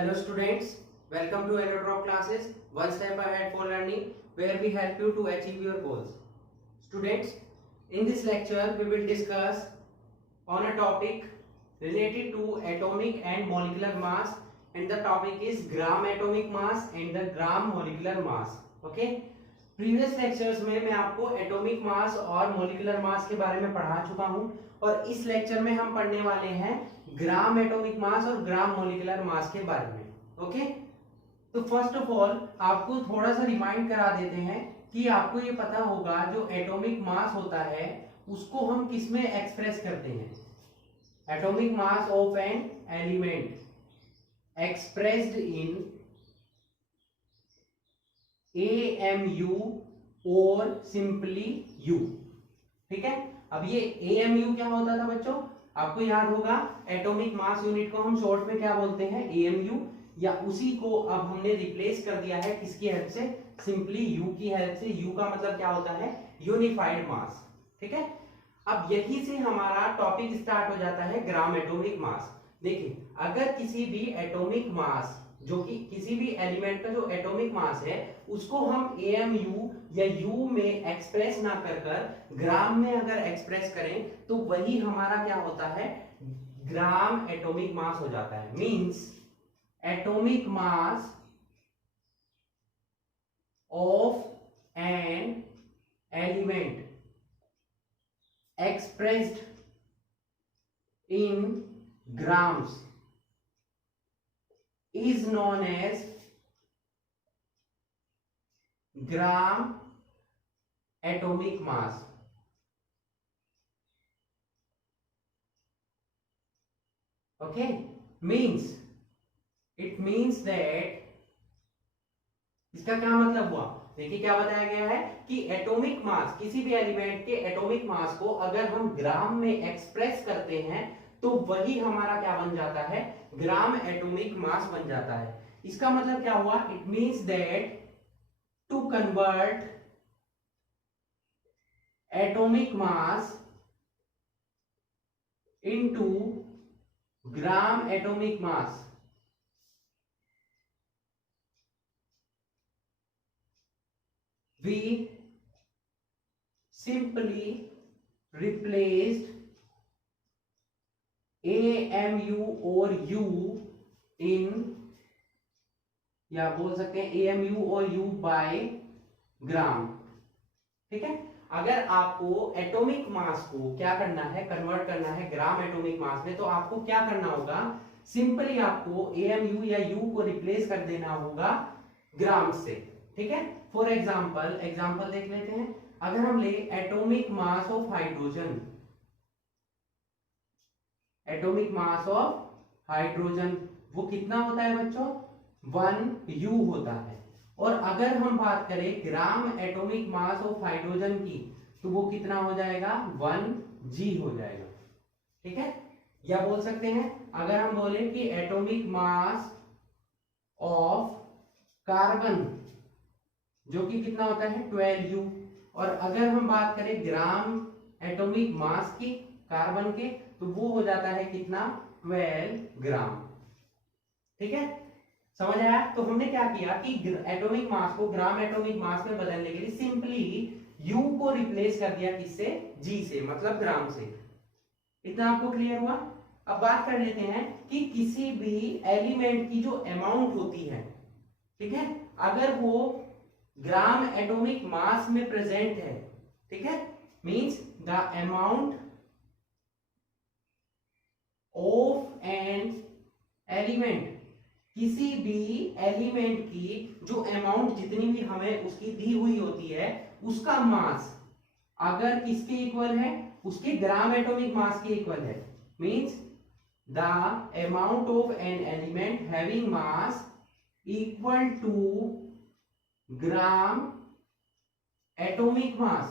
Hello students, welcome to Aerodrop classes, one step ahead for learning, where we help you to achieve your goals. Students, in this lecture we will discuss on a topic related to atomic and molecular mass, and the topic is gram atomic mass and the gram molecular mass. Okay? Previous lectures में मैं आपको atomic mass और molecular mass के बारे में पढ़ा चुका हूं, और इस लेक्चर में हम पढ़ने वाले हैं ग्राम एटॉमिक मास और ग्राम मोलिकुलर मास के बारे में। ओके, तो फर्स्ट ऑफ ऑल आपको थोड़ा सा रिमाइंड करा देते हैं कि आपको ये पता होगा जो एटॉमिक मास होता है उसको हम किस में एक्सप्रेस करते हैं। Atomic mass of an element expressed in AMU और सिंपली U। ठीक है, अब ये AMU क्या होता था बच्चों, आपको याद होगा एटॉमिक मास यूनिट को हम शॉर्ट में क्या बोलते हैं, AMU, या उसी को अब हमने रिप्लेस कर दिया है किसकी हेल्प से, सिंपली U की हेल्प से। U का मतलब क्या होता है, यूनिफाइड मास। ठीक है, अब यहीं से हमारा टॉपिक स्टार्ट हो जाता है ग्राम एटॉमिक मास। देखिए, अगर किसी भी एटॉमिक मास जो कि किसी भी एलिमेंट का जो एटॉमिक मास है उसको हम AMU या U में एक्सप्रेस ना कर ग्राम में अगर एक्सप्रेस करें तो वही हमारा क्या होता है, ग्राम एटॉमिक मास हो जाता है। Means atomic mass of an element expressed in grams is known as gram atomic mass। Okay, means it means that, इसका क्या मतलब हुआ, देखिए क्या बताया गया है कि एटॉमिक मास, किसी भी एलिमेंट के एटॉमिक मास को अगर हम ग्राम में एक्सप्रेस करते हैं तो वही हमारा क्या बन जाता है, ग्राम एटॉमिक मास बन जाता है। इसका मतलब क्या हुआ, it means that to convert atomic mass into gram atomic mass, we simply replaced AMU और U in, या बोल सकते हैं AMU और U बाय ग्राम। ठीक है, अगर आपको एटॉमिक मास को क्या करना है, कन्वर्ट करना है ग्राम एटॉमिक मास में, तो आपको क्या करना होगा, सिंपली आपको AMU या U को रिप्लेस कर देना होगा ग्राम से। ठीक है, फॉर एग्जाम्पल देख लेते हैं। अगर हम ले atomic mass of hydrogen, atomic mass of hydrogen वो कितना होता है बच्चों, 1U होता है। और अगर हम बात करें ग्राम एटॉमिक मास ऑफ हाइड्रोजन की, तो वो कितना हो जाएगा, 1G हो जाएगा। ठीक है, या बोल सकते हैं अगर हम बोले कि एटॉमिक मास ऑफ कार्बन जो कि कितना होता है, 12U। और अगर हम बात करें ग्राम एटॉमिक मास की कार्बन के, तो वो हो जाता है कितना, 12 ग्राम। ठीक है, समझ आया। तो हमने क्या किया कि एटॉमिक मास को ग्राम एटॉमिक मास में बदलने के लिए सिंपली U को रिप्लेस कर दिया किससे, G से, मतलब ग्राम से। इतना आपको क्लियर हुआ। अब बात कर लेते हैं कि किसी भी एलिमेंट की जो अमाउंट होती है, ठीक है, अगर वो ग्राम एटॉमिक मास में प्रेजेंट है, ठीक है, means the amount of an element, किसी भी एलिमेंट की जो अमाउंट जितनी भी हमें उसकी दी हुई होती है उसका मास अगर किसके इक्वल है, उसके ग्राम एटॉमिक मास के इक्वल है, means the amount of an element having mass equal to gram atomic mass,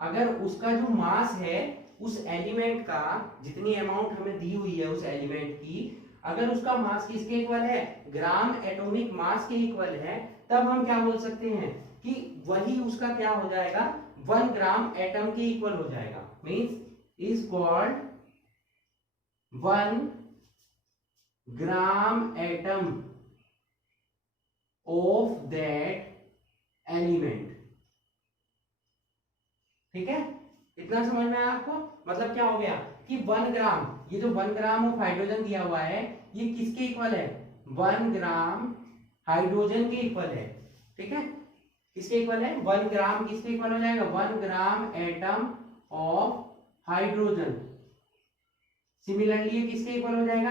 अगर उसका जो मास है उस एलिमेंट का, जितनी अमाउंट हमें दी हुई है उस एलिमेंट की, अगर उसका मास किसके इक्वल है, ग्राम एटॉमिक मास के इक्वल है, तब हम क्या बोल सकते हैं कि वही उसका क्या हो जाएगा, 1 ग्राम एटम के इक्वल हो जाएगा। Means is called 1 gram atom of that element. ठीक है, इतना समझ में आया आपको? मतलब क्या हो गया कि 1 ग्राम, ये जो 1 ग्राम ऑफ हाइड्रोजन दिया हुआ है ये किसके इक्वल है? 1 ग्राम हाइड्रोजन के इक्वल है। ठीक है, किसके इक्वल है? 1 ग्राम किसके इक्वल हो जाएगा? 1 gram atom of hydrogen. Similarly ये किसके इक्वल हो जाएगा?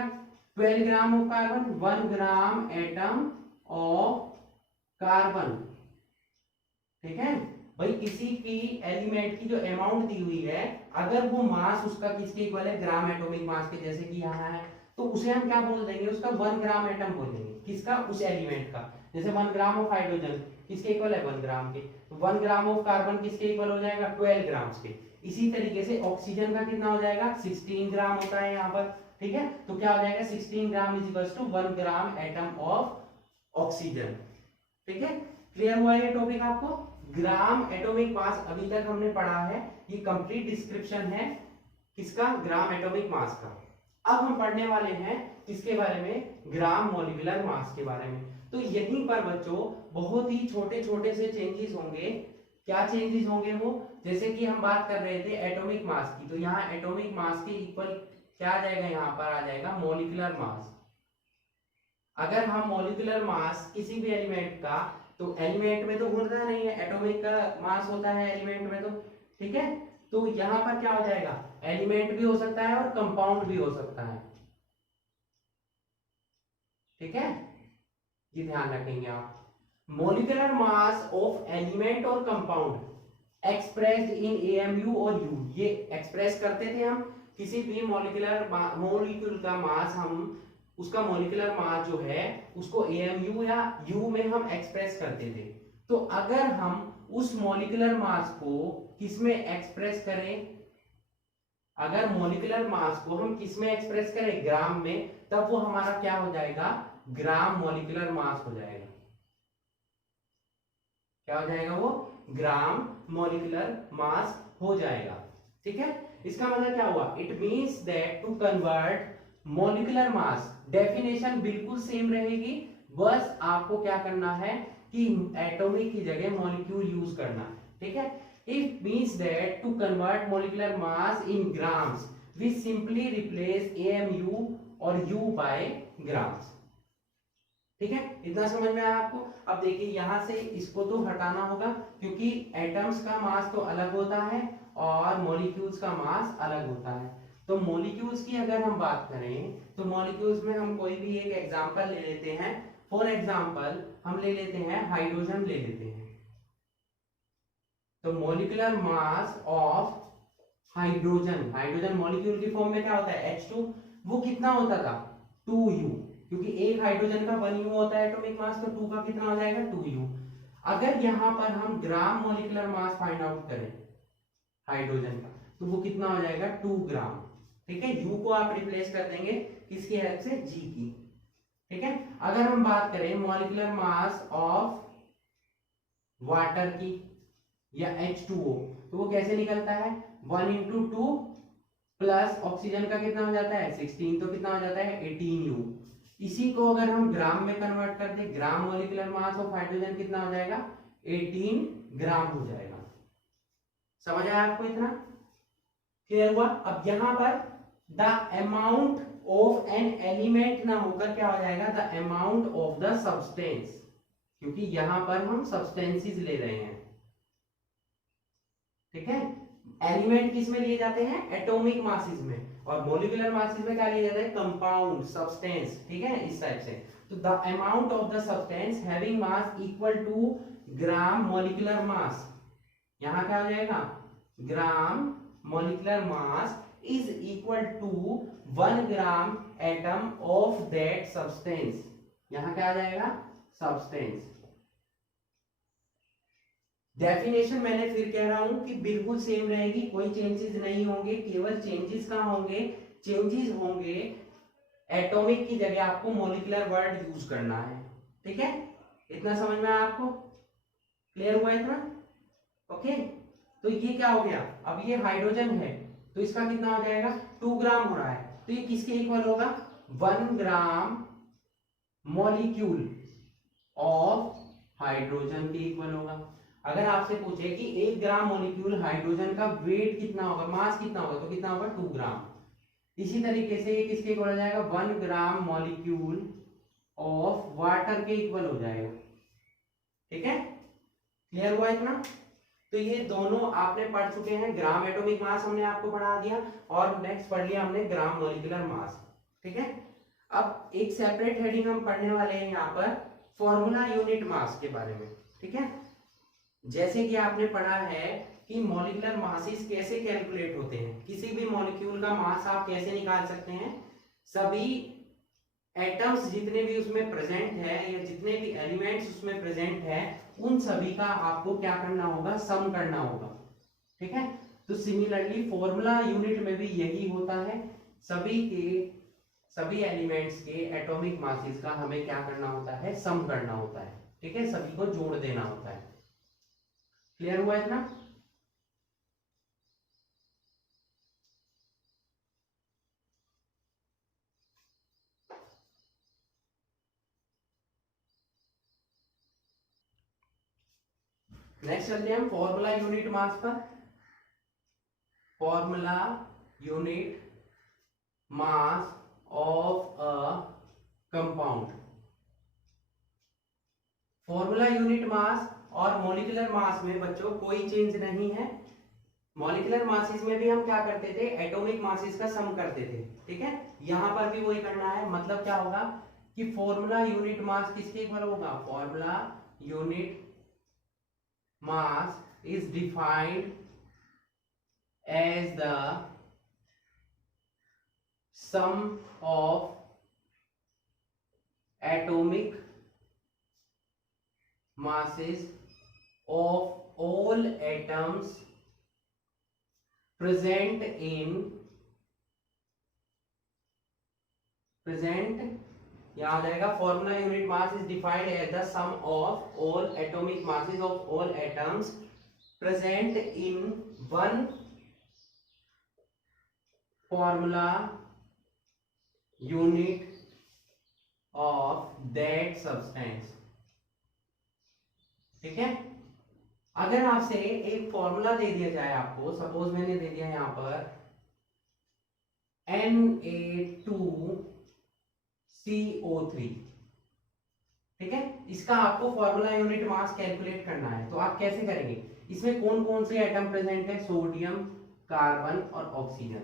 12 gram of carbon, 1 gram atom of carbon. ठीक है भाई, किसी की एलिमेंट की जो अमाउंट दी हुई है, अगर वो मास उसका किसके इक्वल है? ग्राम एटॉमिक मास के, जैसे कि यहाँ है, तो उसे हम क्या बोल देंगे? उसका 1 ग्राम एटम बोल देंगे। किसका? उस एलिमेंट का। जैसे 1 ग्राम ऑफ हाइड्रोजन किसके इक्वल है? 1 ग्राम के। 1 ग्राम ऑफ कार्बन किसके इक्वल हो जाएगा? 12 ग्राम्स के। इसी तरीके से ऑक्सीजन का कितना हो जाएगा? 16 ग्राम होता है यहाँ पर। ठीक है, तो क्या हो जाएगा? 16 gram is equal to 1 gram atom of oxygen. ठीक है, क्लियर हुआ ये टॉपिक आपको? ग्राम एटॉमिक मास अभी तक हमने पढ़ा है, ये कंप्लीट डिस्क्रिप्शन है किसका? ग्राम एटॉमिक मास का। अब हम पढ़ने वाले हैं किसके बारे में? ग्राम मॉलिक्यूलर मास के बारे में। तो यहीं पर बच्चों बहुत ही छोटे छोटे से चेंजेस होंगे। क्या चेंजेस होंगे वो? जैसे कि हम बात कर रहे थे एटॉमिक मास की, तो यहाँ एटॉमिक मास के इक्वल क्या आ जाएगा? यहाँ पर आ जाएगा मॉलिक्यूलर मास। अगर हम मॉलिक्यूलर मास किसी भी एलिमेंट का, तो एलिमेंट में तो होता नहीं है, एटॉमिक का मास होता है एलिमेंट में तो। ठीक है, तो यहां पर क्या हो जाएगा? एलिमेंट भी हो सकता है और कंपाउंड भी हो सकता है। ठीक है, ये ध्यान रखेंगे आप। मॉलिक्यूलर मास ऑफ एलिमेंट और कंपाउंड एक्सप्रेस्ड इन एएमयू और यू, ये एक्सप्रेस करते थे हम किसी भी मॉलिक्यूल का मास, हम उसका मॉलिक्यूलर मास जो है उसको एएमयू या यू में हम एक्सप्रेस करते थे। तो अगर हम उस मॉलिक्यूलर मास को किसमें एक्सप्रेस करें? अगर मॉलिक्यूलर मास को हम किसमें एक्सप्रेस करें? ग्राम में, तब वो हमारा क्या हो जाएगा? ग्राम मॉलिक्यूलर मास हो जाएगा। क्या हो जाएगा वो? ग्राम मॉलिक्यूलर मास हो जाएगा। ठीक है, इसका मतलब क्या हुआ? It means that to convert molecular mass, definition बिल्कुल सेम रहेगी, बस आपको क्या करना है कि एटॉमिक की जगह मॉलिक्यूल यूज करना है। ठीक है, it means that to convert molecular mass in grams we simply replace AMU और यू बाय ग्राम्स। ठीक है, इतना समझ में आया आपको? अब देखिए यहां से इसको तो हटाना होगा, क्योंकि एटम्स का मास तो अलग होता है और मॉलिक्यूल्स का मास अलग होता है। तो मॉलिक्यूल्स की अगर हम बात करें, तो मॉलिक्यूल्स में हम कोई भी एक एग्जांपल ले लेते हैं। फॉर एग्जांपल हम ले लेते हैं हाइड्रोजन ले लेते हैं। तो molecular mass of hydrogen, hydrogen molecule की फॉर्म में क्या होता है? H2, वो कितना होता था? 2U, क्योंकि एक हाइड्रोजन का 1U होता है एटॉमिक मास, तो 2 का कितना हो जाएगा? 2U। अगर यहां पर हम ग्राम मॉलिक्यूलर मास फाइंड आउट करें हाइड्रोजन का, तो वो कितना हो जाएगा? 2 ग्राम। ठीक है, U को आप रिप्लेस कर देंगे किसकी हेल्प से? G की। ठीक है, अगर हम बात करें मॉलिक्यूलर मास ऑफ वाटर की या H2O, तो वो कैसे निकलता है? 1 into 2 प्लस ऑक्सीजन का कितना हो जाता है? 16, तो कितना हो जाता है? 18U। इसी को अगर हम ग्राम में कन्वर्ट कर दे, gram molecular mass of hydrogen कितना हो जाएगा? 18 ग्राम हो जाएगा। समझ आया आपको? इतना क्लियर हुआ? अब यहां पर the amount of an element ना होकर क्या हो जाएगा? The amount of the substance, क्योंकि यहां पर हम सब्सटेंसेस ले रहे हैं। ठीक है, एलिमेंट किस में लिए जाते हैं? एटॉमिक मासेस में, और मॉलिक्यूलर मासेस में क्या लिए जाते हैं? Compound, substance. ठीक है, इस टाइप से। तो the amount of the substance having mass equal to gram molecular mass, यहां क्या हो जाएगा? Gram molecular mass is equal to 1 gram atom of that substance, यहां क्या आ जाएगा? सब्सटेंस। डेफिनेशन मैंने फिर कह रहा हूं कि बिल्कुल सेम रहेगी, कोई चेंजेस नहीं होंगे। केवल चेंजेस कहां होंगे? चेंजेस होंगे एटॉमिक की जगह आपको मॉलिक्यूलर वर्ड यूज करना है। ठीक है, इतना समझ में आया आपको? क्लियर हुआ इतना? ओके, तो ये क्या हो गया? अब ये हाइड्रोजन है, तो इसका कितना हो जाएगा? 2 ग्राम हो रहा है, तो ये किसके इक्वल होगा? 1 ग्राम मॉलिक्यूल ऑफ हाइड्रोजन के इक्वल होगा। अगर आपसे पूछे कि 1 ग्राम मॉलिक्यूल हाइड्रोजन का वेट कितना होगा, मास कितना होगा, तो कितना होगा 2 ग्राम। इसी तरीके से ये किसके इक्वल हो जाएगा, 1 ग्राम मॉलिक्यूल ऑफ वाटर के इक्वल हो जाएगा। ठीक है, क्लियर हुआ इतना? तो ये दोनों आपने पढ़ चुके हैं। ग्राम एटॉमिक मास हमने आपको पढ़ा दिया और नेक्स्ट पढ़ लिया हमने ग्राम मॉलिक्यूलर मास। ठीक है, अब एक सेपरेट हेडिंग हम पढ़ने वाले हैं यहाँ पर फॉर्मूला यूनिट मास के बारे में। ठीक है, जैसे कि आपने पढ़ा है कि मॉलिक्यूलर मासेस कैसे कैलकुलेट होते हैं, किसी भी मॉलिक्यूल का मास आप कैसे निकाल सकते हैं। सभी एटम्स जितने भी उसमें प्रेजेंट है या जितने भी एलिमेंट्स उसमें प्रेजेंट है उन सभी का आपको क्या करना होगा, सम करना होगा। ठीक है, तो सिमिलरली फॉर्मूला यूनिट में भी यही होता है। सभी एलिमेंट्स के एटॉमिक मासेस का हमें क्या करना होता है, सम करना होता है। ठीक है, सभी को जोड़ देना होता है। क्लियर हुआ इतना? नेक्स्ट चलते हैं हम फॉर्मूला यूनिट मास पर। Formula unit mass of a compound. Formula unit मास और मॉलिक्यूलर मास में बच्चों कोई चेंज नहीं है। मॉलिक्यूलर मासेस में भी हम क्या करते थे, एटॉमिक मासेस का सम करते थे। ठीक है, यहां पर भी वही करना है। मतलब क्या होगा कि फॉर्मूला यूनिट मास किसके इक्वल होगा, formula unit mass is defined as the sum of atomic masses of all atoms present यहां आ जाएगा formula unit mass is defined as the sum of all atomic masses of all atoms present in one formula unit of that substance. ठीक है, अगर आपसे एक formula दे दिया जाए आपको, सपोज मैंने दे दिया यहां पर Na2CO3। ठीक है, इसका आपको फॉर्मूला यूनिट मास कैलकुलेट करना है, तो आप कैसे करेंगे, इसमें कौन कौन से एटम प्रेजेंट है, सोडियम, कार्बन और ऑक्सीजन।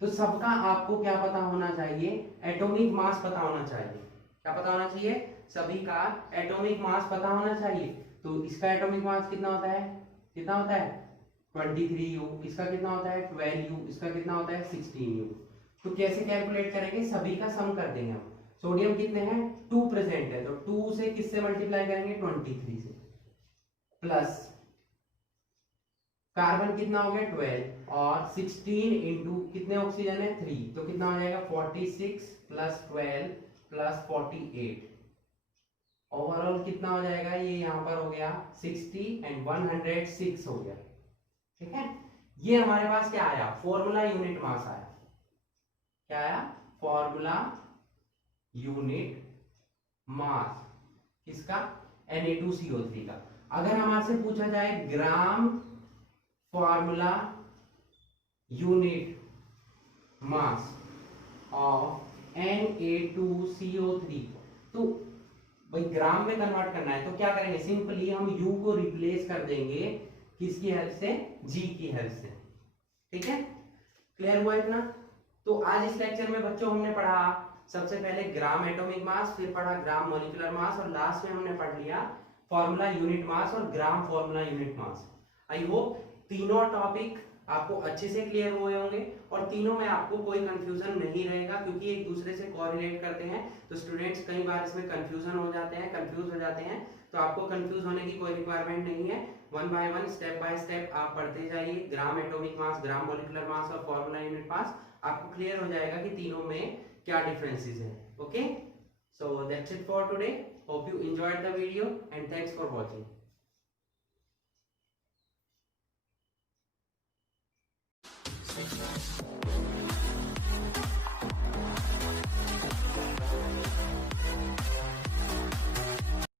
तो सबका आपको क्या पता होना चाहिए, एटॉमिक मास पता होना चाहिए। क्या पता होना चाहिए, सभी का एटॉमिक मास पता होना चाहिए। तो इसका एटॉमिक मास कितना होता है, कितना होता है 23U, इसका कितना होता है 12U, इसका कितना होता है 16U। तो कैसे कैलकुलेट करेंगे, सभी का सम कर देंगे हम। सोडियम कितने हैं 2 प्रेजेंट है, तो 2 से किससे मल्टीप्लाई करेंगे 23 से, प्लस कार्बन कितना हो गया 12 और 16 इंटू कितने ऑक्सीजन है 3, तो कितना हो जाएगा 46 प्लस 12 प्लस 48। ओवरऑल कितना हो जाएगा, ये यहां पर हो गया 60 एंड 106 हो गया। ठीक है, ये हमारे पास क्या आया, फॉर्मूला यूनिट मास आया। क्या आया, फॉर्मूला यूनिट मास किसका, Na2CO3 का। अगर हमारे से पूछा जाए gram formula unit mass of Na2CO3, तो भाई ग्राम में कन्वर्ट करना है, तो क्या करेंगे, सिंपली हम U को रिप्लेस कर देंगे किसकी हेल्प से, G की हेल्प से। ठीक है, क्लियर हुआ इतना? तो आज इस लेक्चर में बच्चों हमने पढ़ा सबसे पहले ग्राम एटॉमिक मास, फिर पढ़ा ग्राम मॉलिक्यूलर मास और लास्ट में हमने पढ़ लिया फॉर्मूला यूनिट मास और gram formula unit mass. I hope तीनों टॉपिक आपको अच्छे से क्लियर हुए होंगे और तीनों में आपको कोई कंफ्यूजन नहीं रहेगा, क्योंकि एक दूसरे से कोरिलेट करते हैं। तो स्टूडेंट्स कई बार इसमें कंफ्यूजन हो जाते हैं, कंफ्यूज हो जाते हैं, तो आपको कंफ्यूज होने की कोई रिक्वायरमेंट नहीं है। One by one, step by step आप पढ़ते जाइए। ग्राम एटॉमिक मास, ग्राम मॉलिक्यूलर मास और फॉर्मूला यूनिट मास, आपको क्लियर हो जाएगा कि तीनों में क्या डिफरेंसेस है। Okay, so that's it for today. Hope you enjoyed the video and thanks for watching.